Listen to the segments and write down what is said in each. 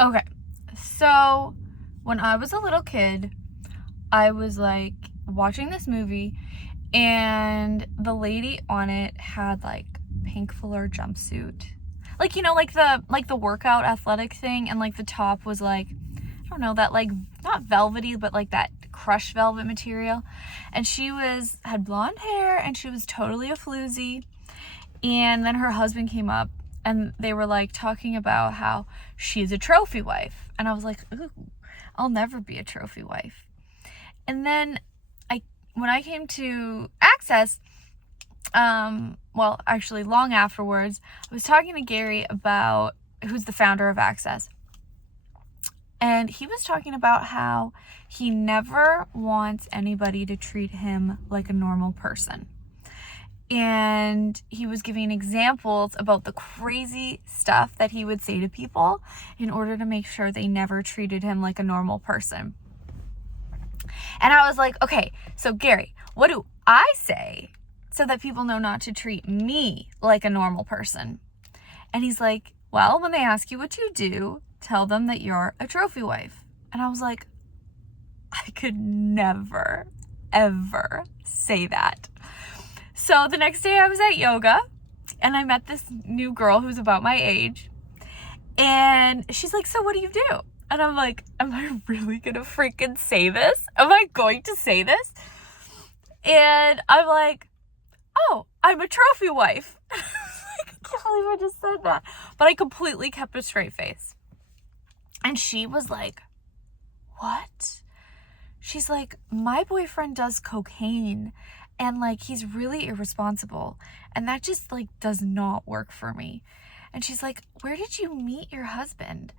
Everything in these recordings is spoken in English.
Okay, so when I was a little kid, I was like watching this movie, and the lady on it had like pink velour jumpsuit, like like the workout athletic thing, and like the top was like, I don't know, that like not velvety, but like that crushed velvet material, and she had blonde hair, and she was totally a floozy. And then her husband came up, and they were like talking about how she's a trophy wife. And I was like, ooh, I'll never be a trophy wife. And then when I came to Access, well, actually long afterwards, I was talking to Gary about, who's the founder of Access. And he was talking about how he never wants anybody to treat him like a normal person. And he was giving examples about the crazy stuff that he would say to people in order to make sure they never treated him like a normal person. And I was like, okay, so Gary, what do I say so that people know not to treat me like a normal person? And he's like, well, when they ask you what you do, tell them that you're a trophy wife. And I was like, I could never, ever say that. So the next day I was at yoga, and I met this new girl who's about my age, and she's like, so what do you do? And I'm like, am I really gonna freaking say this? Am I going to say this? And I'm like, oh, I'm a trophy wife. I can't believe I just said that. But I completely kept a straight face. And she was like, what? She's like, my boyfriend does cocaine, and like he's really irresponsible, and that just like does not work for me. And she's like, where did you meet your husband?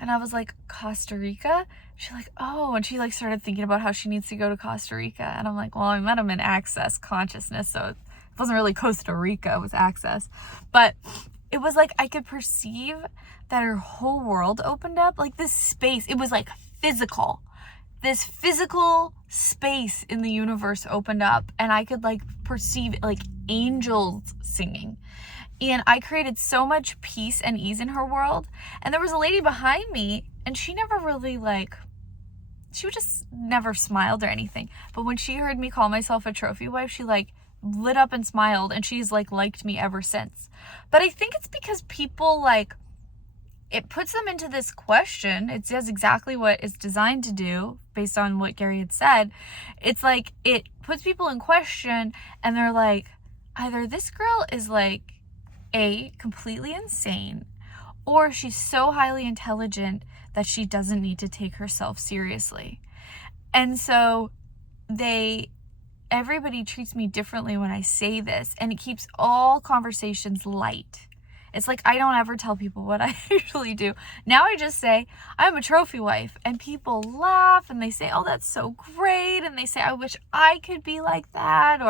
And I was like, Costa Rica. She's like, oh. And she like started thinking about how she needs to go to Costa Rica. And I'm like, well, I met him in Access Consciousness, so it wasn't really Costa Rica, it was Access. But it was like I could perceive that her whole world opened up, like this space. It was like physical. This physical space in the universe opened up, and I could like perceive like angels singing. And I created so much peace and ease in her world. And there was a lady behind me, and she never really she just never smiled or anything. But when she heard me call myself a trophy wife, she like lit up and smiled, and she's like liked me ever since. But I think it's because people like, it puts them into this question. It does exactly what it's designed to do based on what Gary had said. It's like it puts people in question, and they're like, either this girl is like completely insane, or she's so highly intelligent that she doesn't need to take herself seriously. And so everybody treats me differently when I say this, and it keeps all conversations light. It's like I don't ever tell people what I usually do. Now I just say, I'm a trophy wife, and people laugh, and they say, oh, that's so great, and they say, I wish I could be like that,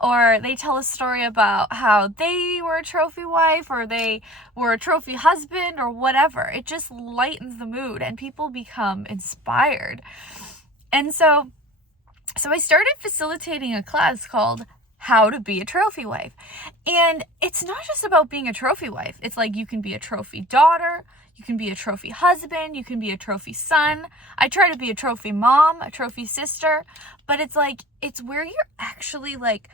or they tell a story about how they were a trophy wife, or they were a trophy husband, or whatever. It just lightens the mood, and people become inspired. And so I started facilitating a class called How to Be a Trophy Wife. And it's not just about being a trophy wife. It's like you can be a trophy daughter, you can be a trophy husband, you can be a trophy son. I try to be a trophy mom, a trophy sister, but it's like, it's where you're actually like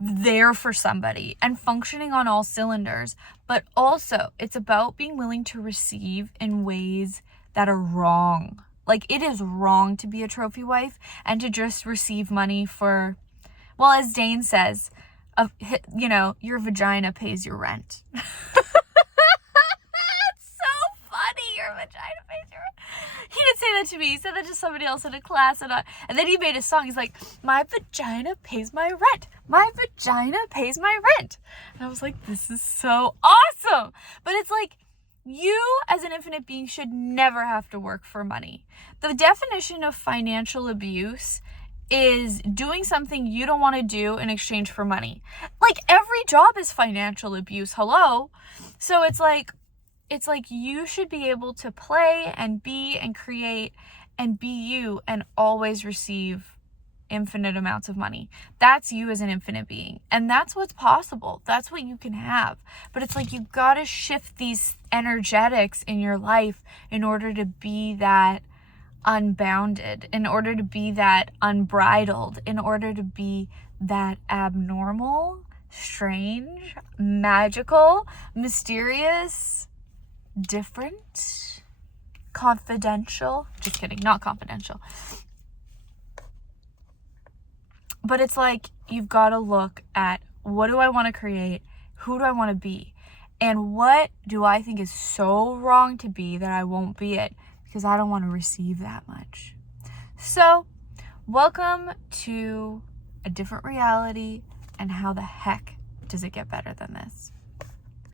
there for somebody and functioning on all cylinders. But also it's about being willing to receive in ways that are wrong. Like, it is wrong to be a trophy wife and to just receive money for, well, as Dane says, your vagina pays your rent. It's so funny, your vagina pays your rent. He didn't say that to me. He said that to somebody else in a class. And then he made a song. He's like, my vagina pays my rent. My vagina pays my rent. And I was like, this is so awesome. But it's like, you as an infinite being should never have to work for money. The definition of financial abuse is doing something you don't want to do in exchange for money. Like, every job is financial abuse. Hello. So it's like you should be able to play and be and create and be you and always receive infinite amounts of money. That's you as an infinite being. And that's what's possible. That's what you can have. But it's like, you've got to shift these energetics in your life in order to be that unbounded, in order to be that unbridled, in order to be that abnormal, strange, magical, mysterious, different, confidential. Just kidding, not confidential. But it's like, you've got to look at, what do I want to create? Who do I want to be? And what do I think is so wrong to be that I won't be it? Because I don't want to receive that much. So, welcome to a different reality. And how the heck does it get better than this?